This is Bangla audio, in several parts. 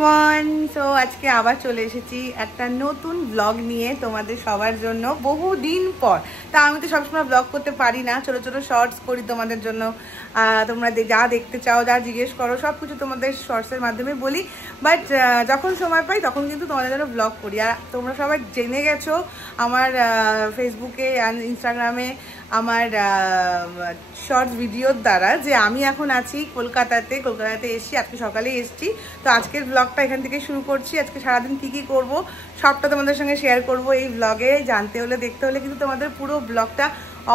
এভরিওয়ান, সো আজকে আবার চলে এসেছি একটা নতুন ব্লগ নিয়ে তোমাদের সবার জন্য বহুদিন পর। তা আমি তো সবসময় ব্লগ করতে পারি না, ছোট ছোট শর্টস করি তোমাদের জন্য। তোমরা যা দেখতে চাও, যা জিজ্ঞেস করো সব কিছু তোমাদের শর্টসের মাধ্যমে বলি। বাট যখন সময় পাই তখন কিন্তু তোমাদের জন্য ব্লগ করি। আর তোমরা সবাই জেনে গেছো আমার ফেসবুকে আর ইনস্টাগ্রামে আমার শর্টস ভিডিওর দ্বারা যে আমি এখন আছি কলকাতাতে এসেছি, আজকে সকালে এসেছি। তো আজকের ব্লগটা এখান থেকে শুরু করছি। আজকে সারাদিন কী করব সবটা তোমাদের সঙ্গে শেয়ার করব এই ব্লগে। জানতে হলে দেখতে হলে কিন্তু তোমাদের পুরো ব্লগটা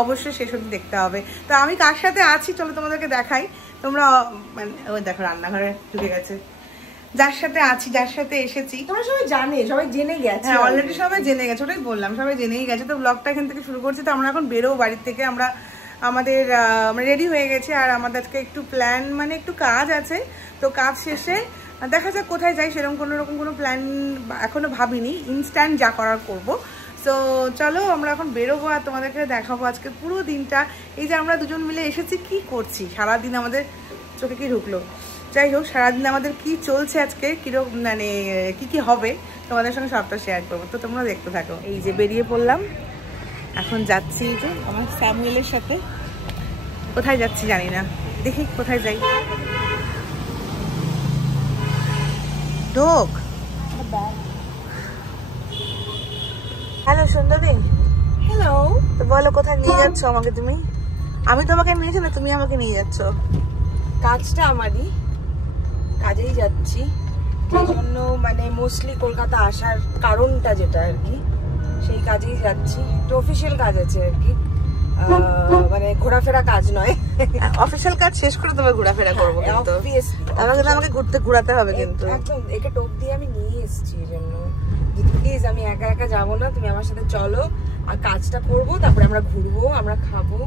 অবশ্যই শেষ অবধি দেখতে হবে। তো আমি কার সাথে আছি চলো তোমাদেরকে দেখাই। তোমরা মানে ওই দেখো রান্নাঘরে ঢুকে গেছে। যার সাথে আছি, যার সাথে এসেছি তোমরা সবাই জানে, সবাই জেনে গেছে। হ্যাঁ, অলরেডি সবাই জেনে গেছে, ওটাই বললাম, সবাই জেনেই গেছে। তো ব্লগটা এখান থেকে শুরু করছি। তো আমরা এখন বেরোবো বাড়ির থেকে। আমরা রেডি হয়ে গেছি। আর আমাদের আজকে একটু প্ল্যান, মানে একটু কাজ আছে। তো কাজ শেষে দেখা যাক কোথায় যাই। সেরকম কোনো প্ল্যান এখনো ভাবিনি, ইনস্ট্যান্ট যা করার করবো। তো চলো আমরা এখন বেরোবো আর তোমাদেরকে দেখাবো আজকে পুরো দিনটা। এই যে আমরা দুজন মিলে এসেছি, কি করছি সারাদিন, আমাদের চোখে কি ঢুকলো। যাই হোক, সারাদিন আমাদের কি চলছে আজকে, কিরকম মানে কি হবে তোমাদের সঙ্গে সবটা শেয়ার করবো। তো তোমরা দেখতে থাকো। এই যে বেরিয়ে পড়লাম, এখন যাচ্ছি এই যে আমার স্যামুয়েলের সাথে। কোথায় যাচ্ছি জানি না, দেখি কোথায় যাই। ঢোক। হ্যালো সুন্দরী। হ্যালো। তো বলো কোথায় নিয়ে যাচ্ছ আমাকে তুমি? আমি তোমাকে নিয়েছি না, তুমি আমাকে নিয়ে যাচ্ছ? কাজটা আমারই, কাজেই যাচ্ছি। সেই জন্য মানে মোস্টলি কলকাতা আসার কারণটা যেটা আর কি, সেই কাজেই যাচ্ছি। একটা অফিসিয়াল কাজ আছে আর কি, মানে ঘোরাফেরা কাজ নয়। অফিসিয়াল কাজ শেষ করে তোমার ঘোরাফেরা করবো, কিন্তু আমাকে ঘুরাতে হবে কিন্তু। একদম একে টোপ দিয়ে আমি নিয়ে এসেছি এই জন্য। প্লিজ, আমি একা একা যাবো না, তুমি আমার সাথে চলো। আর কাজটা করবো, তারপরে আমরা ঘুরবো, আমরা খাবো,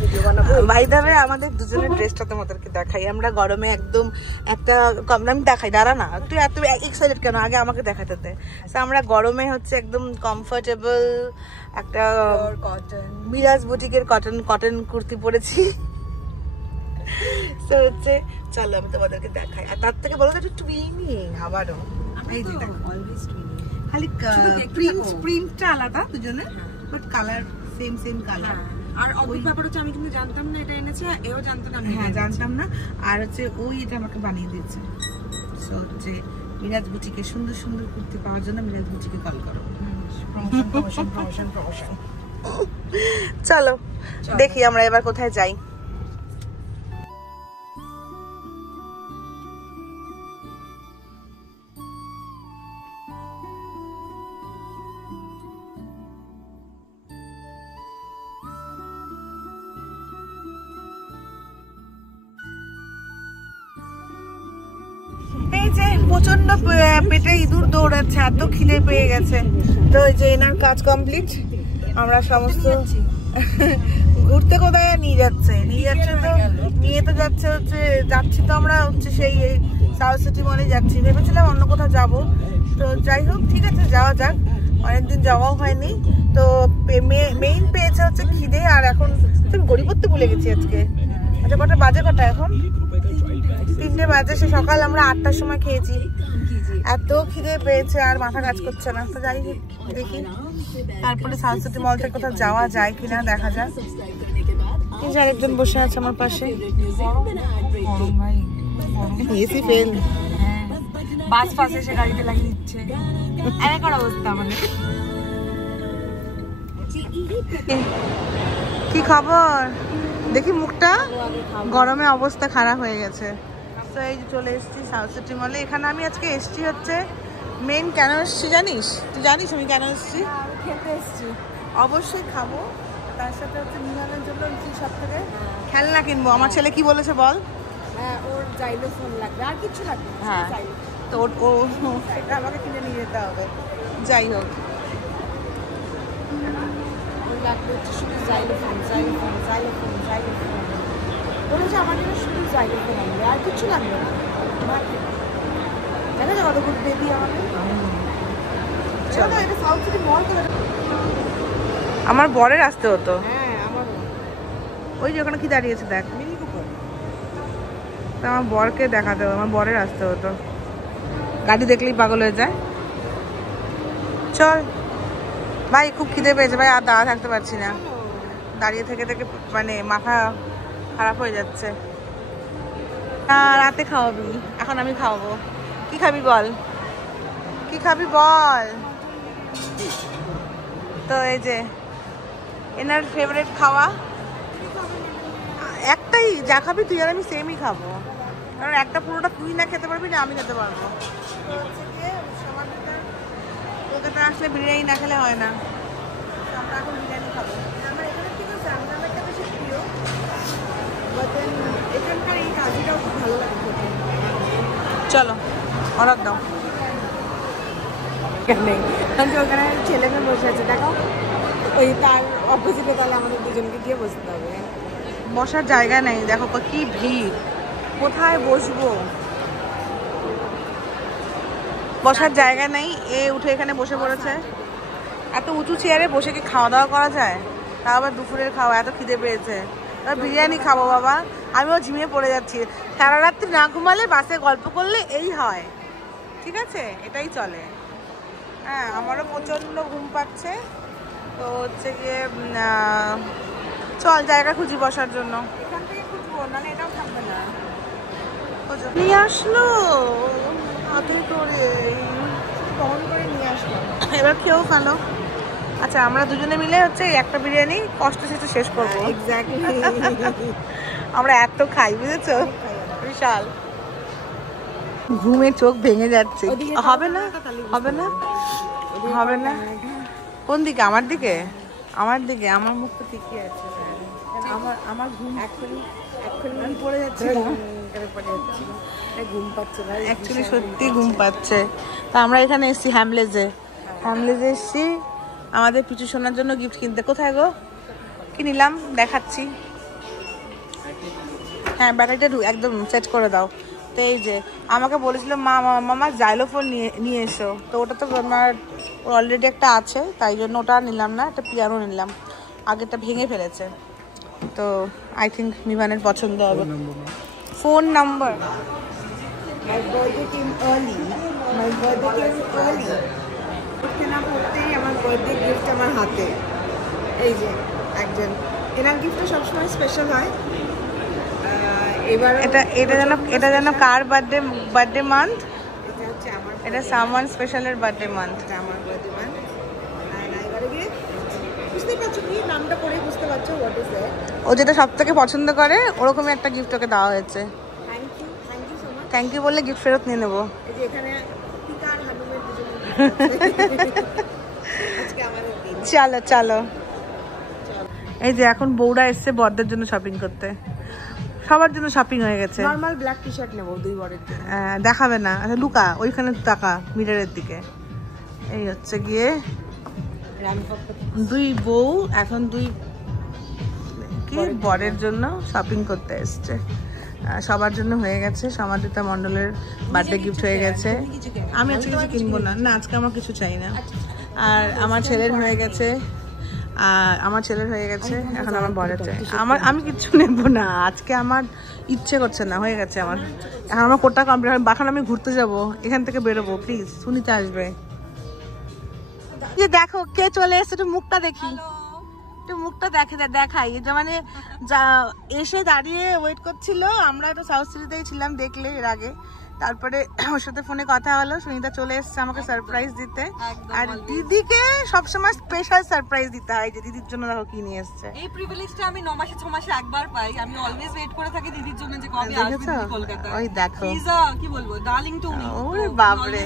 ভিডিও বানাবো। বাই দ্য ওয়ে, আমাদের দুজনের ড্রেসটা তোমাদেরকে দেখাই। আমরা গরমে একদম একটা আমি দেখাই, দাঁড়া না, তুই এত এক্সাইটেড কেন, আগে আমাকে দেখাতে দে। তো আমরা গরমে হচ্ছে একদম কমফোর্টেবল একটা মিরাজ বুটিকের কটন কুর্তি পরেছি। তো হচ্ছে চলো আমি তোমাদেরকে দেখাই। আর তার থেকে বলো তো একটু টুইনিং আবারও। এই যে দেখো, খালি প্রিন্টটা আলাদা দুজনের, বাট কালার সেম কালার। আর ওই ব্যাপার হচ্ছে আমি কিন্তু জানতাম না এটা এনেছে, এও জানতো না। হ্যাঁ, জানতাম না। আর হচ্ছে ওই এটা আমাকে বানিয়ে দিয়েছে। সো হচ্ছে মিরাজ বুটিকে সুন্দর সুন্দর কুর্তি পাওয়ার জন্য মিরাজ বুটিকে কল করো। প্রমোশন। চলো দেখি আমরা এবার কোথায় যাই। প্রচন্ড পেটে ইঁদুর দৌড়াচ্ছে, এত খিদে পেয়ে গেছে। তো এই যে এনার কাজ কমপ্লিট। আমরা সমস্ত ঘুরতে কোথায় নিয়ে যাচ্ছে তো নিয়ে তো যাচ্ছি তো আমরা হচ্ছে সেই সাউথ সিটি মলে যাচ্ছি। ভেবেছিলাম অন্য কোথাও যাবো, তো যাই হোক ঠিক আছে, যাওয়া যাক। অনেকদিন যাওয়াও হয়নি। তো মেইন পেয়েছে হচ্ছে খিদে। আর এখন গড়ি পড়তে ভুলে গেছি আজকে। আচ্ছা, কটা বাজে? কটা এখন? 3টে বাজে। সে সকাল আমরা 8টার সময় খেয়েছি। এত খিদে পেয়েছে আর মাথা কাজ করছে না। তো যাই দেখি তারপরে সাউথ সিটি মল থেকে কোথাও যাওয়া যায় কিনা, দেখা যাক। এই যে আরেকজন বসে আছে আমার পাশে। AC fail. বাস ফাসে এসে গাড়িতে লাগিয়ে দিচ্ছে। এরকম অবস্থা আমাদের। কি খবর? দেখি মুখটা, গরমে অবস্থা খারাপ হয়ে গেছে। তো এই যে চলে এসেছি সাউথ সিটি মলে। এখানে আমি আজকে এসেছি হচ্ছে মেন কেন এসেছি জানিস? তুই জানিস আমি কেন এসেছি? খেতে এসেছি, অবশ্যই খাবো। তার সাথে হচ্ছে মিলানের জন্য সব থেকে খেলনা কিনবো। আমার ছেলে কি বলেছে বল? হ্যাঁ, ওর জাইলোফোন লাগবে, আর কিছু লাগবে। হ্যাঁ, তো সেটা আমাকে কিনে নিয়ে যেতে হবে। যাই হোক, লাগবে হচ্ছে শুধু জাইলোফোন। বলেছে আমার জন্য শুধু জাইলোফোন আনবে, আর কিছু লাগবে না। দেখা যাবে কত বেবি আমাকে। চলো, এটা সাউথ সিটি মল তো। আমার বরের আসতে হতো। হ্যাঁ, আমারও। ওই যে ওখানে কি দাঁড়িয়েছে দেখ। আমার বরকে দেখাতে হবে, আমার বরের আসতে হতো। গাড়ি দেখলেই পাগল হয়ে যায়। চল ভাই, খুব খিদে পেয়েছে ভাই, আর দাঁড়া থাকতে পারছি না, দাঁড়িয়ে থেকে থেকে মানে মাথা খারাপ হয়ে যাচ্ছে। রাতে খাওয়াবি, এখন আমি খাওয়াবো। কি খাবি বল, কি খাবি বল। তো এই যে এনার ফেভারিট খাওয়া একটাই, যা খাবি তুই আর আমি সেমই খাবো, কারণ একটা পুরোটা তুই না খেতে পারবি না আমি খেতে পারবো। তো হচ্ছে গিয়ে কলকাতা আসলে বিরিয়ানি না খেলে হয় না, আমরা এখন বিরিয়ানি খাবো। আমার এখানে থেকে জামদামাটা বেশি প্রিয়, এখানকার এই কাজিটাও খুব ভালো লাগে। চলো অর্ডার দাও। ওখানে ছেলে মেয়ে বসে আছে, দেখো ওই তার অপোজিটে, তাহলে আমাদের দুজনকে গিয়ে বসতে হবে। বসার জায়গা নেই, দেখো কি ভিড়, কোথায় বসবো, বসার জায়গা নেই। এ উঠে এখানে বসে পড়েছে, এত উঁচু চেয়ারে বসে কি খাওয়া দাওয়া করা যায়? তা আবার দুপুরের খাওয়া, এত খিদে পেয়েছে, বিরিয়ানি খাবো বাবা। আমিও ঝিমিয়ে পড়ে যাচ্ছি, সারা রাত্রি না ঘুমালে বাসে গল্প করলে এই হয়, ঠিক আছে, এটাই চলে। হ্যাঁ, আমারও প্রচণ্ড ঘুম পাচ্ছে। তো হচ্ছে গিয়ে চল জায়গা খুঁজি বসার জন্য, এখান থেকে খুঁজবো, নাহলে এটাও থাকবে না। নিয়ে আসলো হাতুড়ি করে, বহন করে নিয়ে আসলো, এবার খেয়েও ফেলো। আচ্ছা, আমরা দুজনে মিলে হচ্ছে একটা বিরিয়ানি কষ্ট শেষে শেষ করবো। এক্স্যাক্টলি, আমরা এত খাই, বুঝেছো, বিশাল। ঘুমে চোখ ভেঙে যাচ্ছে। হবে না, হবে না, হবে না। কোন দিকে? আমার দিকে, আমার দিকে, আমার মুখ তো ঠিকই আছে। আমার ঘুম এক্ষুনি পড়ে যাচ্ছে, ঘুম পাচ্ছে ভাই, অ্যাকচুয়ালি সত্যি ঘুম পাচ্ছে। তা আমরা এখানে এসেছি হ্যামলেজে, হ্যামলেজে এসেছি আমাদের পিছু শোনার জন্য গিফট কিনতে। কোথায় গো, কি নিলাম দেখাচ্ছি। হ্যাঁ, ব্যাটারিটা একদম সেট করে দাও। তো এই যে আমাকে বলেছিল মামা জাইলোফোন নিয়ে এসো, তো ওটা তো আমার অলরেডি একটা আছে, তাই জন্য ওটা নিলাম না, একটা পিয়ানো নিলাম, আগেরটা ভেঙে ফেলেছে। তো আই থিঙ্ক মিভানের পছন্দ হবে। Phone number, My birthday came early. My birthday came early. উঠতে না পড়তেই আমার বার্থডে গিফট আমার হাতে। এই যে একজন, এনার গিফটটা সবসময় স্পেশাল হয়। এবার এটা যেন কার বার্থডে মান্থ? এটা হচ্ছে আমার, এটা সামওয়ান স্পেশালের বার্থডে মান্থ। এটা আমার বার্থডে মান্থ। এবারে গিয়ে বুঝতেই পারছো, কি নামটা পড়ে বুঝতে পারছো হোয়াট ইজ দ্যাট। ও যেটা সব থেকে পছন্দ করে ওরকমই একটা গিফট ওকে দেওয়া হয়েছে। Thank you so much. Thank you বললে গিফট ফেরত নিয়ে নেবো। এই যে এখানে পিতা আর হানুমের দুজনে আজকে আমাদের দিন। চলো চলো, এই যে এখন বউরা এসছে বরদের জন্য শপিং করতে, সবার জন্য শপিং হয়ে গেছে। নরমাল ব্ল্যাক টি শার্ট নেবো দুই বরের জন্য। দেখাবে না, আচ্ছা লুকা ওইখানে তাকা মিররের দিকে। এই হচ্ছে গিয়ে দুই বউ এখন দুই কি বরের জন্য শপিং করতে এসছে। সবার জন্য হয়ে গেছে, সমাদিতা মণ্ডলের বার্থডে গিফট হয়ে গেছে। আমি আজকে কিছু কিনবো না, না আজকে আমার কিছু চাই না। আর আমার ছেলের হয়ে গেছে, এখন আমার বরের চাই। আমি কিচ্ছু নেবো না আজকে, আমার ইচ্ছে করছে না, হয়ে গেছে আমার। এখন আমার কোটা কমপ্লিট, এখন আমি ঘুরতে যাবো, এখান থেকে বেরোবো। প্লিজ সুনিতা আসবে। যে দেখো কে চলে এসছে, একটু মুখটা দেখি, একটু মুখটা দেখাই। যে মানে এসে দাঁড়িয়ে ওয়েট করছিল, আমরা একটু সাউথ সিটিতেই ছিলাম দেখলে এর আগে, তারপরে ওর সাথে ফোনে কথা হলো, সুনিতা চলে এসছে আমাকে সারপ্রাইজ দিতে। আর দিদিকে সবসময় স্পেশাল সারপ্রাইজ দিতে হয়, যে দিদির জন্য দেখো কি নিয়ে এসছে। এই প্রিভিলেজটা আমি 9 মাসে 6 মাসে একবার পাই। আমি অলওয়েজ ওয়েট করে থাকি দিদির জন্য যে কবে আসবে দিদি কলকাতায়। ওই দেখো, ইজ কি বলবো, ডার্লিং টু মি। ওরে বাপ রে।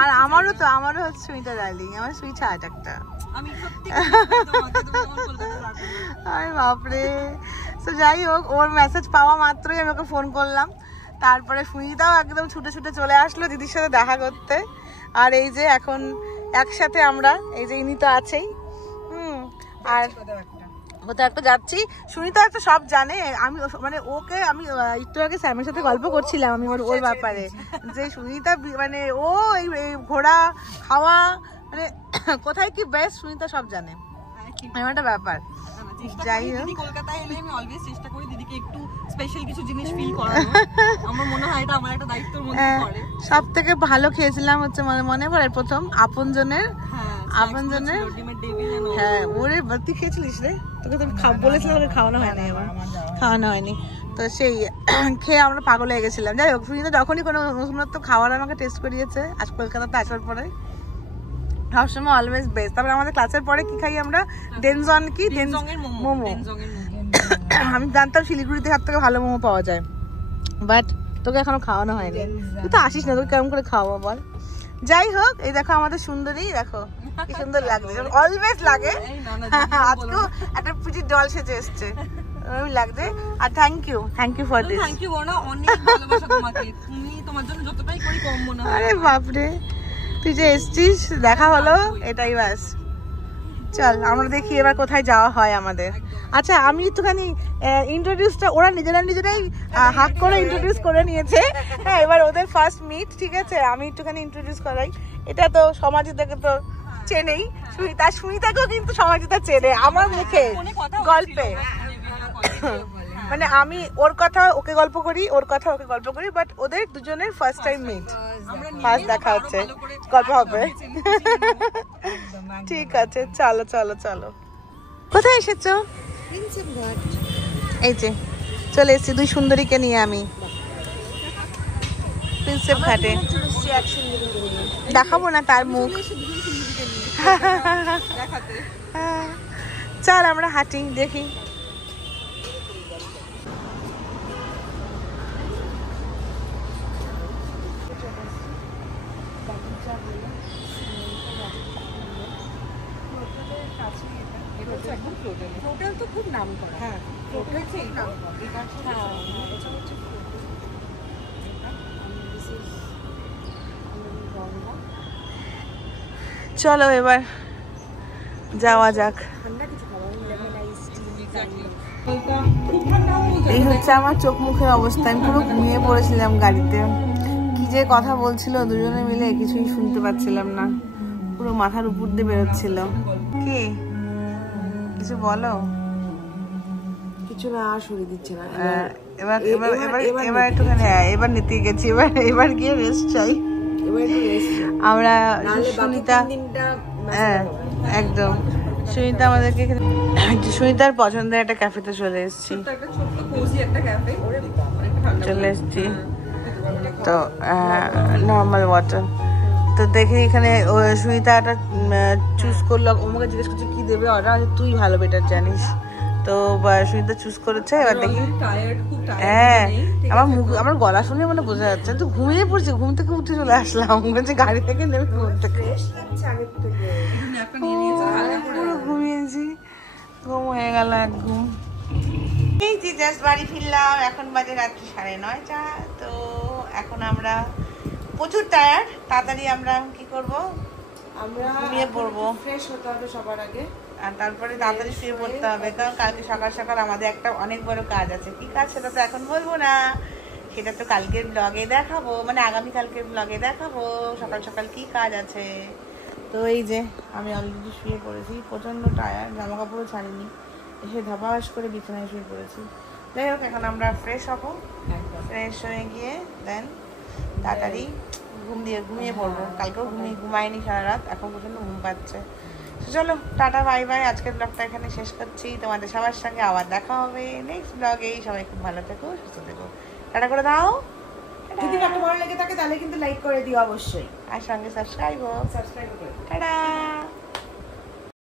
আর আমারও হচ্ছে সুনিতা ডার্লিং, আমার সুইট হার্ট একটা। আমি সত্যি তোমাকে কলকাতায় রাখবো। আরে বাপ রে। তো যাই হোক, ওর মেসেজ পাওয়া মাত্রই আমি ওকে ফোন করলাম, তারপরে সুনিতাও একদম ছুটে ছুটে চলে আসলো দিদির সাথে দেখা করতে। আর এই যে এখন একসাথে আমরা, এই যে ইনি তো আছেই, আর কোথাও একটা যাচ্ছি। সুনিতা একটা সব জানে, আমি মানে ওকে আমি একটু আগে স্যামের সাথে গল্প করছিলাম আমি ওর ব্যাপারে, যে সুনিতা মানে ও এই ঘোরা খাওয়া মানে কোথায় কি বেস্ট সুনিতা সব জানে, এমন একটা ব্যাপার। যাই হোক, দিদি কলকাতায় এলে আমি অলওয়েজ চেষ্টা করি দিদিকে একটু স্পেশাল কিছু জিনিস ফিল করানো। আমার মনে হয় এটা আমার একটা দায়িত্বের মধ্যে পড়ে। সব থেকে ভালো খেয়েছিলাম হচ্ছে মনে পড়ে প্রথম আপনজনের, আপনজনের। হ্যাঁ ওরে তুই খেয়েছিলিস রে? তোকে তো বলেছিলাম, ওকে খাওয়ানো হয়নি, আমার খাওয়ানো হয়নি। তো সেই খেয়ে আমরা পাগল হয়ে গেছিলাম। যাই হোক, সুনিতা যখনই কোনো নতুনত্ব খাবার আমাকে টেস্ট করিয়েছে আজ কলকাতাতে আসার পরে, সবসময় অলওয়েজ বেস্ট। তারপরে আমাদের ক্লাসের পরে কি খাই আমরা? ডেনজন, কি মোমো। আমি জানতাম শিলিগুড়িতে সব থেকে ভালো মোমো পাওয়া যায়, বাট তোকে এখনো খাওয়ানো হয়নি। তুই তো আসিস না, তোকে কেমন করে খাওয়াবো বল? যাই হোক, এই দেখো আমাদের সুন্দরী, দেখো কি সুন্দর লাগছে, অলওয়েজ লাগে। আজকেও একটা পিটি ডল সেজে এসছে, লাগছে। আর thank you for this. Thank you বোনা, অনেক ভালোবাসা তোমাকে। তুমি তোমার জন্য যতটাই করি কম মনে হয়। আরে বাপরে, তুই যে এসছিস, দেখা হলো, এটাই ব্যাস। চল আমরা দেখি এবার কোথায় যাওয়া হয় আমাদের। আচ্ছা আমি একটুখানি ইন্ট্রোডিউসটা, ওরা নিজেরাই হাত করে ইন্ট্রোডিউস করে নিয়েছে। হ্যাঁ এবার ওদের ফার্স্ট মিট, ঠিক আছে? আমি একটুখানি ইন্ট্রোডিউস করাই। এটা তো সমাজিতাকে তো চেনেই, সুনিতাকেও কিন্তু সমাজিতা চেনে আমার মুখে গল্পে। মানে আমি ওর কথা ওকে গল্প করি, ওর কথা ওকে গল্প করি, বাট ওদের দুজনের ফার্স্ট টাইম মিট, ফার্স্ট দেখা হচ্ছে, গল্প হবে। ঠিক আছে, চলো চলো চলো। কোথায় এসেছো? এই যে চলে এসেছি দুই সুন্দরীকে নিয়ে আমি প্রিন্সেপ ঘাটে। দেখাবো না তার মুখ, চল আমরা হাঁটি, দেখি। হোটেল তো খুব নাম করা। হ্যাঁ হোটেল খুব নাম করা। চলো এবার যাওয়া যাক। এই হচ্ছে আমার চোখ মুখের অবস্থা, আমি পুরো ঘুমিয়ে পড়েছিলাম গাড়িতে। কি যে কথা বলছিল দুজনে মিলে কিছুই শুনতে পাচ্ছিলাম না, পুরো মাথার উপর দিয়ে বেরোচ্ছিল। কি কিছু বলো? কিছু না, আর সরিয়ে দিচ্ছে না। এবার এবার এবার এবার একটুখানি, হ্যাঁ এবার নিতে গেছি, এবার গিয়ে রেস্ট চাই আমরা। সুনিতা, হ্যাঁ একদম, সুনিতা আমাদেরকে সুনিতার পছন্দের একটা ক্যাফেতে চলে এসেছি, চলে এসেছি। তো নর্মাল ওয়াটার তো দেখি এখানে সুনিতা একটা চুজ করলো, ওমাকে জিজ্ঞেস করছে কি দেবে অর্ডার, তুই ভালো বেটার জানিস। তো সুনিতা চুজ করেছে, এবার দেখি। হ্যাঁ আমার গলা শুনে মানে বোঝা যাচ্ছে তো ঘুমিয়ে পড়ছি, ঘুম থেকে উঠে চলে আসলাম, বলছে গাড়ি থেকে নেমে ঘুম থেকে ঘুমিয়েছি, ঘুম হয়ে গেল একদম। এই যে জাস্ট বাড়ি ফিরলাম, এখন বাজে রাত্রি 9:30। তো এখন আমরা প্রচুর টায়ার্ড, তাড়াতাড়ি আমরা কি করব, আমরা ঘুমিয়ে পড়বো, ফ্রেশ হতে হবে সবার আগে, আর তারপরে তাড়াতাড়ি শুয়ে পড়তে হবে, কারণ কালকে সকাল সকাল আমাদের একটা অনেক বড় কাজ আছে। কি কাজ সেটা তো এখন বলবো না, সেটা তো কালকের ব্লগে দেখাবো, মানে আগামীকালকের ব্লগে দেখাবো সকাল সকাল কি কাজ আছে। তো এই যে আমি অলরেডি শুয়ে পড়েছি, প্রচণ্ড টায়ার্ড, জামা কাপড়ও ছাড়িনি, এসে ধপাস করে বিছানায় শুয়ে পড়েছি। যাই হোক এখন আমরা ফ্রেশ হবো, ফ্রেশ হয়ে গিয়ে দেন তাড়াতাড়ি ঘুমিয়ে পড়বো। কালকেও ঘুমাইনি সারা রাত, এখন প্রচণ্ড ঘুম পাচ্ছে। চলো টাটা বাই বাই, আজকের ব্লগটা এখানে শেষ করছি। তোমাদের সবার সঙ্গে আবার দেখা হবে নেক্সট ব্লগে। সবাই খুব ভালো থেকো, সুস্থ থেকো, টাটা করে দাও। যদি ভালো লেগে থাকে তাহলে কিন্তু লাইক করে দিও অবশ্যই, আর সঙ্গে সাবস্ক্রাইব করে। টাটা।